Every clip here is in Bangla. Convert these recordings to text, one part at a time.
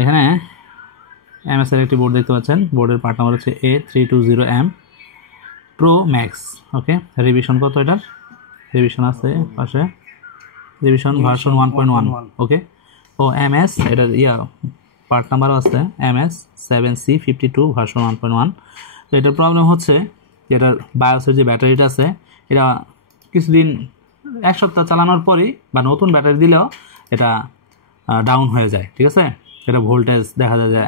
এখানে এমএস এর একটি বোর্ড দেখতে পাচ্ছেন, বোর্ডের পার্ট নাম্বার হচ্ছে A320M Pro Max। ওকে, রিভিশন কত এটার? রিভিশন আছে পাশে, রিভিশন ভার্সন 1.1। ওকে, ও এমএস এটার পার্ট নাম্বারও আছে MS7C52 ভার্সন 1.1। তো এটার প্রবলেম হচ্ছে এটার বায়োসের যে ব্যাটারিটা আছে এটা কিছুদিন এক সপ্তাহ চালানোর পরই বা নতুন ব্যাটারি দিলেও এটা ডাউন হয়ে যায়। ঠিক আছে, এটা ভোল্টেজ দেখা যায় যে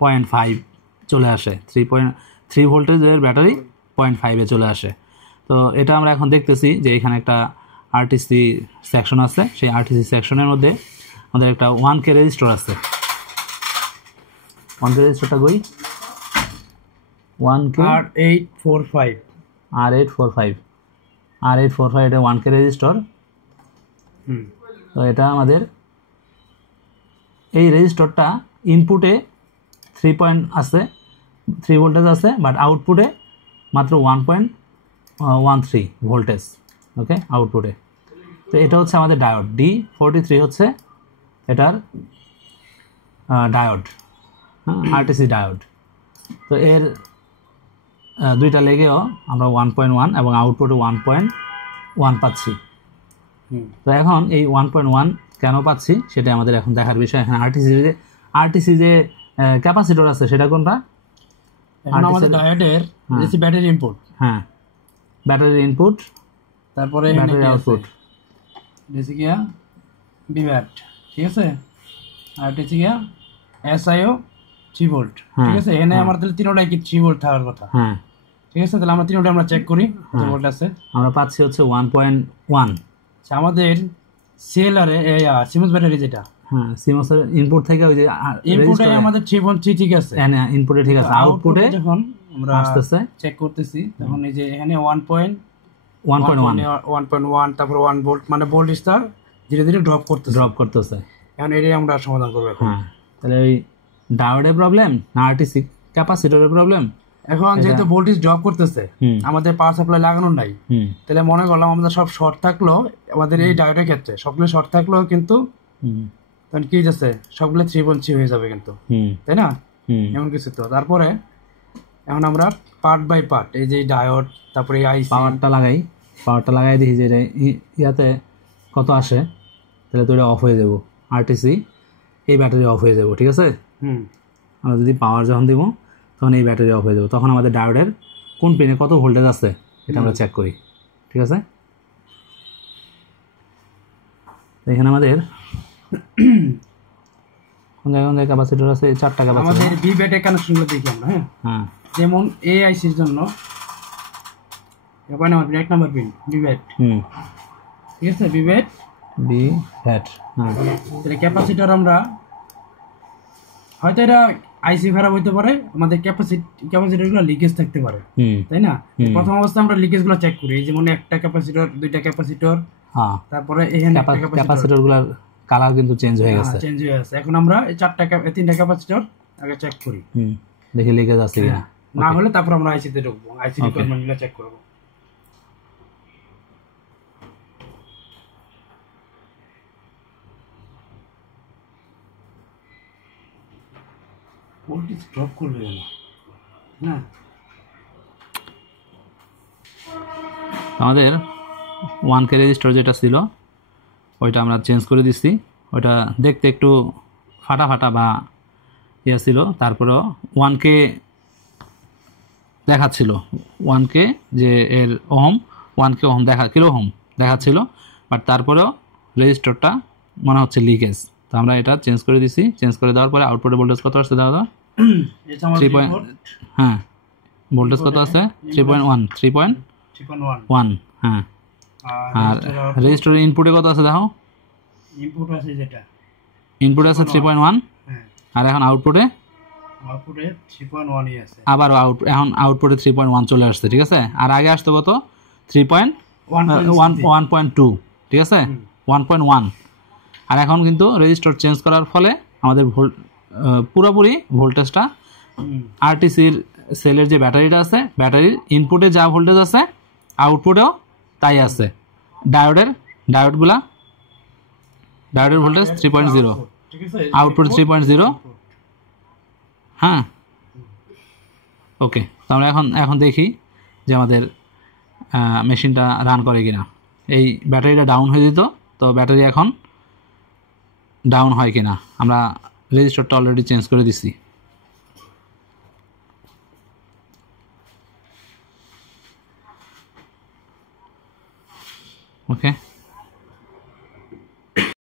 0.5 চলে আসে, 3.3 ভোল্টেজের ব্যাটারি 0.5-এ চলে আসে। তো এটা আমরা এখন দেখতেছি যে এখানে একটা আরটিসি সেকশন আছে, সেই আরটিসি সেকশনের মধ্যে আমাদের একটা 1K রেজিস্টার আছে। 1K রেজিস্টারটা কই? 1K R845 এটা 1K রেজিস্টার। তো এটা আমাদের এই রেজিস্টারটা ইনপুটে 3 ভোল্টেজ আছে, বাট আউটপুটে মাত্র 1.13 ভোল্টেজ। ওকে, আউটপুটে। তো এটা হচ্ছে আমাদের ডায়োড D43 হচ্ছে এটার ডায়োড, আরটিসি ডায়োড। তো এর দুইটা লেগেও আমরা 1.1 এবং আউটপুটে 1.1 পাচ্ছি। তো এখন এই 1.1 কেন পাচ্ছি সেটা আমাদের এখন দেখার বিষয়। এখন আরটিসি যে ক্যাপাসিটর আছে সেটা কোনটা? আমাদের ডায়োডের ব্যাটারি ইনপুট। হ্যাঁ, ব্যাটারি ইনপুট, তারপরে ব্যাটারি আউটপুট দিছি গিয়া বিভ্যাট। ঠিক আছে, আর দিছি গিয়া এসআইও 3 ভোল্ট। ঠিক আছে, এখানে আমার তাহলে তিনটাই কি 3 ভোল্ট থাকার কথা। হ্যাঁ, ঠিক আছে, তাহলে আমরা তিনটা আমরা চেক করি কত ভোল্ট আছে। আমরা পাচ্ছি হচ্ছে 1.1। আচ্ছা, আমাদের সিএলআর এ সিমন্স ব্যাটারি যেটা, হ্যাঁ, সিমন্স এর ইনপুট থেকে ওই যে ইনপুটে আমাদের 3.3 ঠিক আছে। হ্যাঁ, ইনপুটে ঠিক আছে, আউটপুটে যখন আমরা আসতেছে চেক করতেছি তখন এই যে এখানে 1.1 তারপর 1 ভোল্ট, মানে ভোল্টেজটা ধীরে ধীরে ড্রপ করতেছে। এখন এটাই আমরা সমাধান করব এখন। হ্যাঁ, তাহলে ওই ডায়োডের প্রবলেম না আরটিসি ক্যাপাসিটরের প্রবলেম? এখন যেহেতু ভোল্টেজ ড্রপ করতেছে, আমাদের পাওয়ার সাপ্লাই লাগানো নাই, তাহলে মনে করলাম আমাদের সব শর্ট থাকলো, আমাদের এই ডায়োডের ক্ষেত্রে সবগুলো শর্ট থাকলেও কিন্তু তখন কি যাচ্ছে সবগুলো 3.3 হয়ে যাবে কিন্তু, তাই না? এমন কিছু। তো তারপরে এখন আমরা পার্ট বাই পার্ট এই যে ডায়োড, তারপরে আইসি পাওয়ারটা লাগাই দেখি যে ইয়াতে কত আসে, তাহলে তো এটা অফ হয়ে যাব। আরটিসি এই ব্যাটারি অফ হয়ে যাব। ঠিক আছে, আমরা যদি পাওয়ার যখন দিব তখন এই ব্যাটারি অফ হয়ে যাব, তখন আমাদের ডায়োডের কোন পিনে কত ভোল্টেজ আছে এটা আমরা চেক করি। ঠিক আছে, এখানে আমাদের কোন জায়গায় ক্যাপাসিটর আছে? 4টা ক্যাপাসিটর। আমাদের বি ব্যাটারি কানেকশনগুলো দেখি আমরা। হ্যাঁ, যেমন এআইসির জন্য কয় number pin? 1 number pin V bat. ঠিক আছে, বি ব্যাট। তাহলে ক্যাপাসিটর আমরা হয়তো এটা আইসি খারাপ হইতে পারে, আমাদের ক্যাপাসিটরগুলো লিকেজ থাকতে পারে, তাই না? প্রথম অবস্থায় আমরা লিকেজগুলো চেক করি, যেমন একটা ক্যাপাসিটর, দুইটা ক্যাপাসিটর, তারপরে এখানে ক্যাপাসিটরগুলোর কালার কিন্তু চেঞ্জ হয়ে গেছে। এখন আমরা এই 3টা ক্যাপাসিটর আগে চেক করি, দেখি লিকেজ আছে কিনা। না হলে তারপর আমরা আইসিতে ঢুকবো, আইসি রিকোয়ারমেন্টগুলো চেক করব। ভোল্টেজ ড্রপ করবে না। আমাদের 1K রেজিস্টার যেটা ছিল ওইটা আমরা চেঞ্জ করে দিচ্ছি। ওইটা দেখতে একটু ফাটা বা ইয়ে ছিল, তারপরেও 1K দেখাচ্ছিল। 1K যে এর ohm 1K ohm kilo ohm দেখাচ্ছিল, বাট তারপরেও রেজিস্টারটা মনে হচ্ছে লিকেজ। তো আমরা এটা চেঞ্জ করে দিছি। চেঞ্জ করে দেওয়ার পরে আউটপুটে ভোল্টেজ কত আসছে দাদা? 3. হ্যাঁ, ভোল্টেজ কত আছে? 3.1। হ্যাঁ, আর রেজিস্টারের ইনপুটে কত আছে দেখো? ইনপুট আছে 3.1, আর এখন আউটপুটে 3.1 আছে। আবার এখন আউটপুটে 3.1 চলে আসছে। ঠিক আছে, আর আগে আসতো কত? 1.2। ঠিক আছে, 1.1। আর এখন কিন্তু রেজিস্টার চেঞ্জ করার ফলে আমাদের পুরোপুরি ভোল্টেজটা আরটিসির সেলের যে ব্যাটারিটা আছে, ব্যাটারির ইনপুটে যা ভোল্টেজ আছে আউটপুটেও তাই আছে। ডায়োডের ভোল্টেজ 3.0, আউটপুট 3.0, হ্যাঁ ওকে, তাহলে এখন দেখি যে আমাদের মেশিনটা রান করে কিনা। এই ব্যাটারিটা ডাউন হয়ে যেত, তো ব্যাটারি এখন ডাউন হয় কিনা। আমরা রেজিস্টারটা অলরেডি চেঞ্জ করে দিছি। ওকে